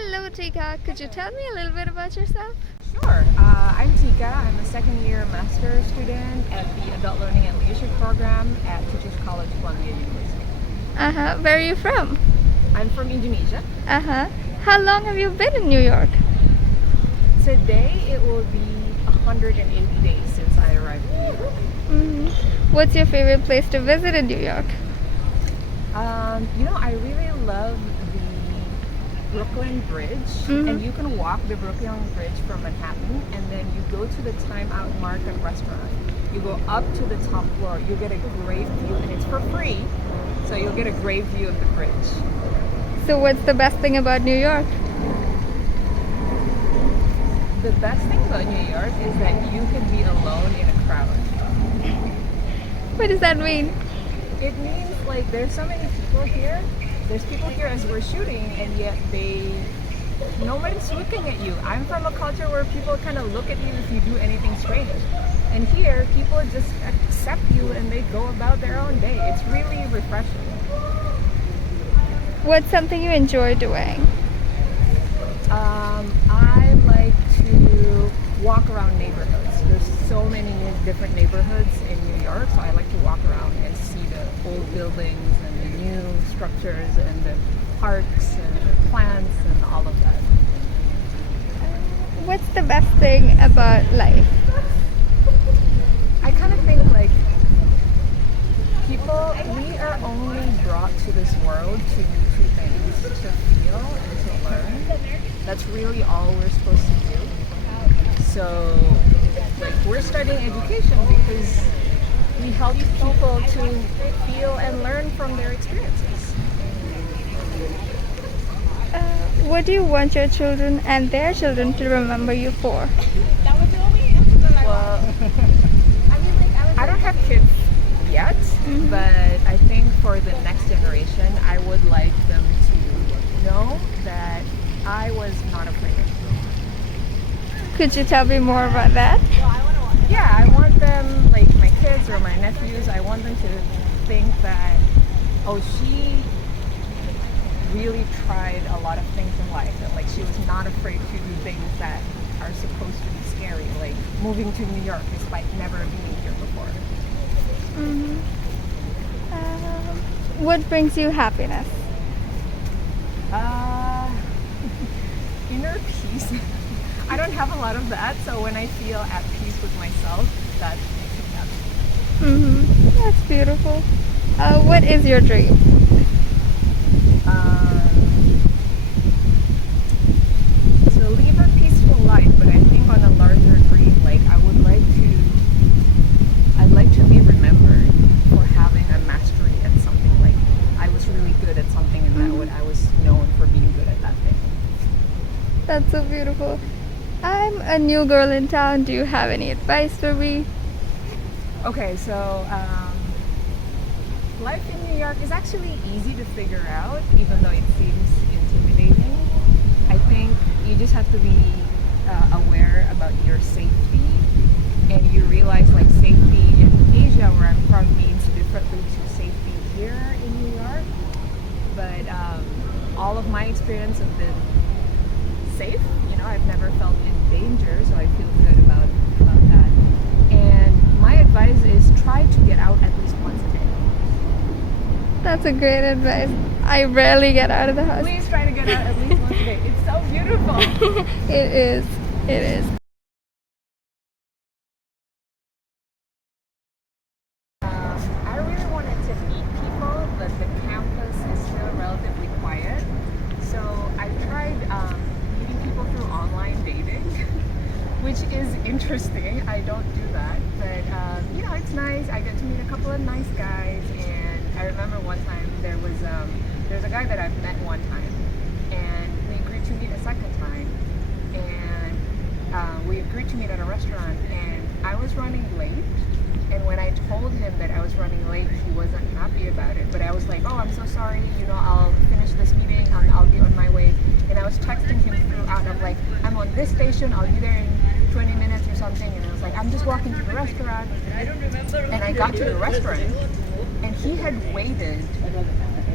Hello, Tika. Could you tell me a little bit about yourself? Sure. I'm Tika. I'm a second-year master's student at the Adult Learning and Leadership Program at Teachers College, Columbia University. Where are you from? I'm from Indonesia. How long have you been in New York? Today it will be 180 days since I arrived in New York. What's your favorite place to visit in New York? I really love the Brooklyn Bridge, and you can walk the Brooklyn Bridge from Manhattan, and then you go to the Time Out Market restaurant. You go up to the top floor, you get a great view, and it's for free, so you'll get a great view of the bridge. So what's the best thing about New York? The best thing about New York is that you can be alone in a crowd. What does that mean? It means like there's so many people here. There's people here as we're shooting, and yet nobody's looking at you. I'm from a culture where people kind of look at you if you do anything strange. And here, people just accept you and they go about their own day. It's really refreshing. What's something you enjoy doing? I like to walk around neighborhoods. There's so many different neighborhoods in New York, so I like to walk around and see the old buildings and the new structures and the parks and the plants and all of that. What's the best thing about life? I kind of think like we are only brought to this world to do two things, to feel and to learn. That's really all we're supposed to do. So like we're studying education because we help people to feel and learn from their experiences. What do you want your children and their children to remember you for? Well, I don't have kids yet, but I think for the next generation, I would like them to know that I was not afraid. Could you tell me more about that? Yeah, I want them, like my kids or my nephews, I want them to think that, oh, she really tried a lot of things in life, and like she was not afraid to do things that are supposed to be scary, like moving to New York despite never being here before. What brings you happiness? Inner peace. I don't have a lot of that, so when I feel at peace with myself, that makes me happy. That's beautiful. What is your dream? To live a peaceful life, but I think on a larger dream, like I'd like to be remembered for having a mastery at something. Like I was really good at something, and I was known for being good at that thing. That's so beautiful. I'm a new girl in town. Do you have any advice for me? Okay, so life in New York is actually easy to figure out, even though it seems intimidating. I think you just have to be aware about your safety, and you realize like safety in Asia, where I'm from, means differently to safety here in New York. But all of my experience have been safe. I've never felt in danger, so I feel good about that. And my advice is try to get out at least once a day. That's a great advice. I rarely get out of the house. Please try to get out at least once a day. It's so beautiful. It is. It is. I really wanted to meet people, but the campus is still relatively quiet. So I tried meeting people through online dating, which is interesting. I don't do that, but it's nice. I get to meet a couple of nice guys, and I remember one time there's a guy that I've met one time, and we agreed to meet a second time, and we agreed to meet at a restaurant, and I was running late. And when I told him that I was running late, he wasn't happy about it. But I was like, oh, I'm so sorry. I'll finish this meeting and I'll be on my way. And I was texting him throughout. I'm like, I'm on this station. I'll be there in 20 minutes or something. And I was like, I'm just walking to the restaurant. And I got to the restaurant, and he had waited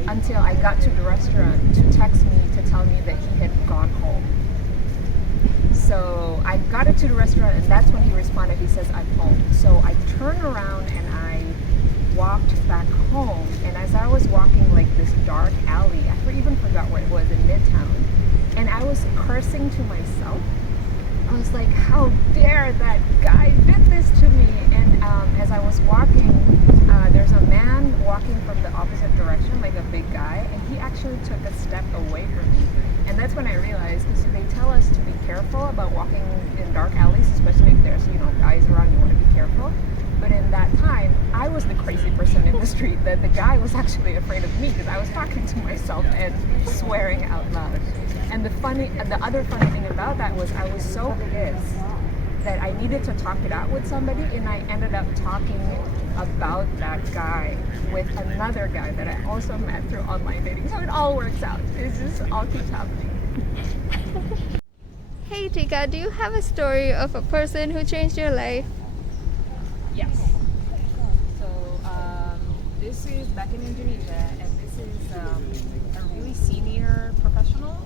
until I got to the restaurant to text me to tell me that he had gone home. So I got it to the restaurant, and that's when he responded. He says, I'm home. So I turned around and I walked back home. And as I was walking like this dark alley, I even forgot where it was, in Midtown, and I was cursing to myself. I was like, how dare that guy did this to me? And as I was walking, there's a man walking from the opposite direction, like a big guy, and he actually took a step away from me. And that's when I realized, because they tell us to be careful about walking in dark alleys, especially if there's, guys around, you want to be careful. But in that time, I was the crazy person in the street, that the guy was actually afraid of me because I was talking to myself and swearing out loud. And the other funny thing about that was I was so pissed that I needed to talk it out with somebody, and I ended up talking about that guy with another guy that I also met through online dating. So it all works out. It just all keeps happening. Hey Tika, do you have a story of a person who changed your life? Yes. So this is back in Indonesia, and this is a really senior professional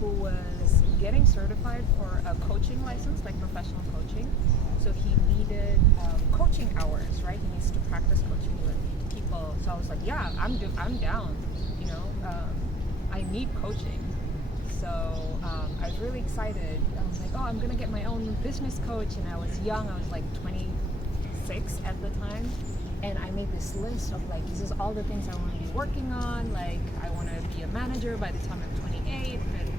who was getting certified for a coaching license, like professional coaching. So he needed coaching hours, right? He needs to practice coaching with people. So I was like, yeah, I'm down. I need coaching. So I was really excited. I was like, oh, I'm gonna get my own business coach. And I was young. I was like 26 at the time. And I made this list of like, this is all the things I want to be working on. Like, I want to be a manager by the time I'm 28, and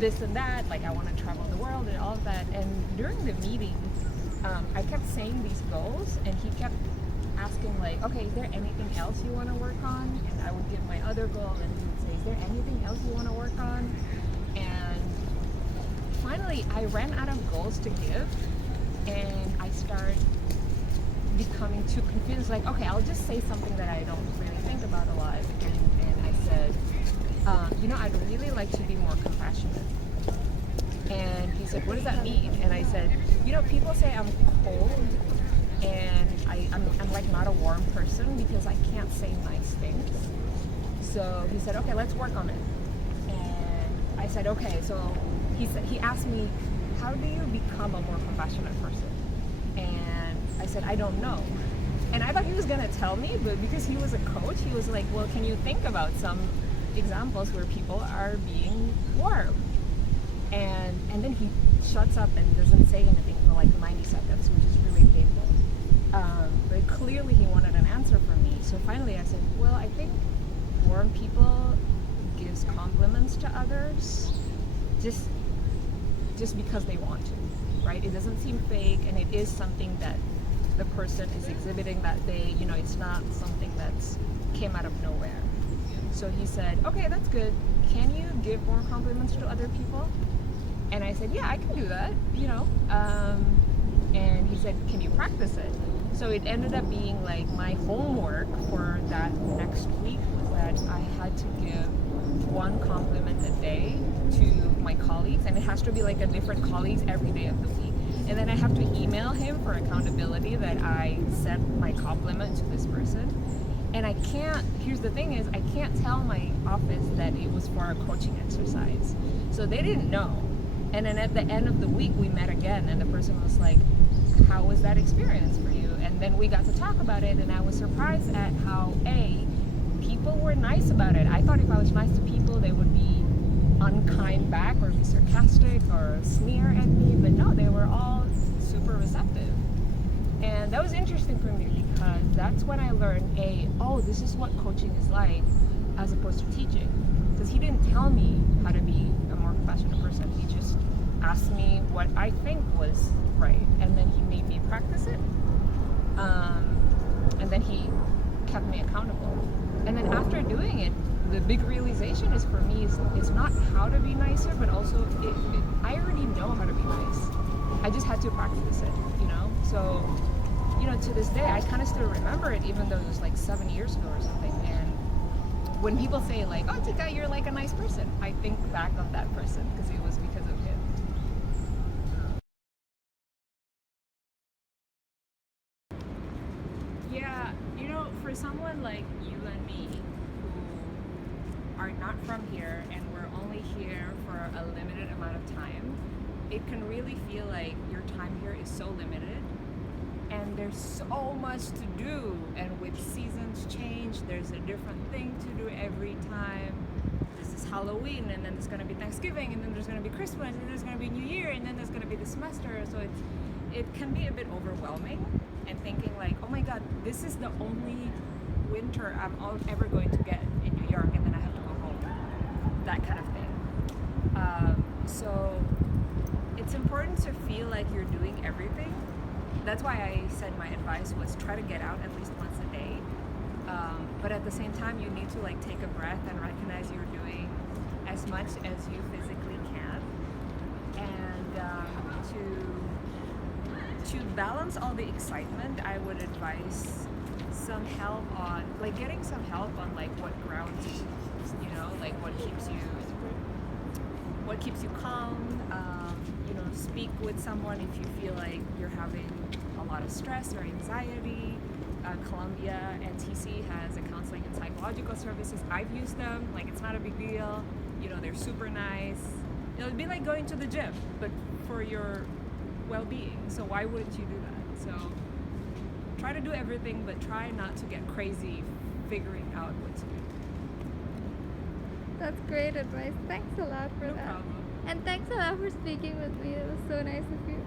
this and that. Like, I want to travel the world and all of that. And during the meeting, I kept saying these goals, and he kept asking like, okay, is there anything else you want to work on? And I would give my other goal, and he would say, is there anything else you want to work on? And finally, I ran out of goals to give, and I started becoming too confused. Like, okay, I'll just say something that I don't really think about a lot. And I said, I'd really like to be more compassionate. And he said, what does that mean? And I said, people say I'm cold, and I'm like not a warm person because I can't say nice things. So he said, okay, let's work on it. And I said, okay. So he asked me, how do you become a more compassionate person? And I said, I don't know. And I thought he was gonna tell me, but because he was a coach, he was like, well, can you think about some examples where people are being warm? And then he shuts up and doesn't say anything for like 90 seconds, which is really painful. But clearly he wanted an answer from me. So finally I said, well, I think warm people gives compliments to others just because they want to, right? It doesn't seem fake, and it is something that the person is exhibiting that day. It's not something that's came out of nowhere. So he said, okay, that's good. Can you give more compliments to other people? And I said, yeah, I can do that, and he said, can you practice it? So it ended up being like my homework for that next week was that I had to give one compliment a day to my colleagues, and it has to be like a different colleagues every day of the week. And then I have to email him for accountability that I sent my compliment to this person. And here's the thing is, I can't tell my office that it was for a coaching exercise. So they didn't know. And then at the end of the week, we met again, and the person was like, how was that experience for you? And then we got to talk about it, and I was surprised at how, people were nice about it. I thought if I was nice to people, they would be unkind back or be sarcastic or sneer at me, but no, they were all super receptive. And that was interesting for me because that's when I learned, this is what coaching is like as opposed to teaching. Because he didn't tell me how to be a more compassionate person. He just asked me what I think was right, and then he made me practice it. And then he kept me accountable. And then after doing it, the big realization is for me is not how to be nicer, but also I already know how to be nice. I just had to practice it, So, to this day, I kind of still remember it, even though it was like 7 years ago or something. And when people say like, oh, Tika, you're like a nice person, I think back on that person because it was because of him. Yeah, for someone like you and me are not from here and we're only here for a limited amount of time, it can really feel like your time here is so limited and there's so much to do, and with seasons change there's a different thing to do every time. This is Halloween, and then there's gonna be Thanksgiving, and then there's gonna be Christmas, and then there's gonna be New Year, and then there's gonna be the semester. So it can be a bit overwhelming, and thinking like, oh my god, this is the only winter I'm ever going to get in New York, and then I have to go home. That kind of thing. So it's important to feel like you're doing everything. That's why I said my advice was try to get out at least once a day. But at the same time, you need to like take a breath and recognize you're doing as much as you physically can, and to balance all the excitement, I would advise some help on like getting some help on like what grounds you, like what keeps you calm. Speak with someone if you feel like you're having a lot of stress or anxiety. Columbia and TC has a counseling and psychological services. I've used them. Like, it's not a big deal. They're super nice. It'd be like going to the gym, but for your well-being. So why wouldn't you do that? So try to do everything, but try not to get crazy figuring out what to do. That's great advice. Thanks a lot for No that. problem. And thanks a lot for speaking with me. It was so nice of you.